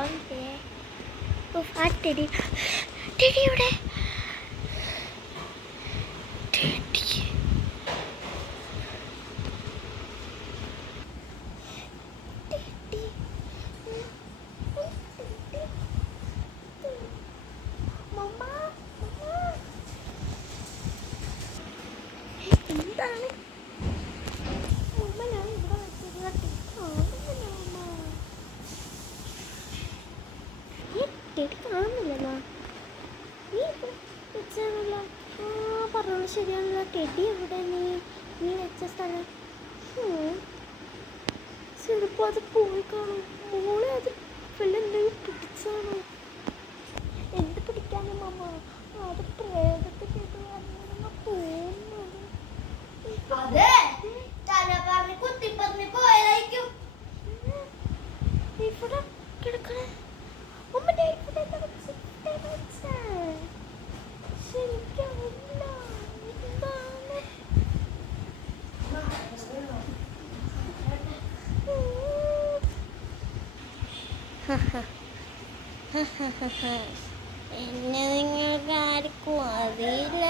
പാവേ. ആ ടെടി ടെടിയുടെ എന്താണ് ഞാൻ ഇവിടെ ടെടി കാണുന്നില്ലല്ലോ. നീ വെച്ചാണല്ലോ. ആ പറഞ്ഞോളൂ ശരിയാണല്ലോ. ടെടി എവിടെ? നീ വെച്ച സ്ഥലം ചിലപ്പോൾ അത് പോയി കാണും. മോളെ അത് എന്തെങ്കിലും പിടിച്ചാണോ? എന്ത് പിടിക്കാനും അമ്മ? അത് പ്രേതത്തിൽ ഇത് വന്നിരുന്ന പോകുന്നത്. ഇവിടെ കിടക്കണേ അമ്മ ഇവിടെ ശരിക്കല്ല. എന്താണ് എന്നെ നിങ്ങൾക്ക് ആർക്കും അറിയില്ല.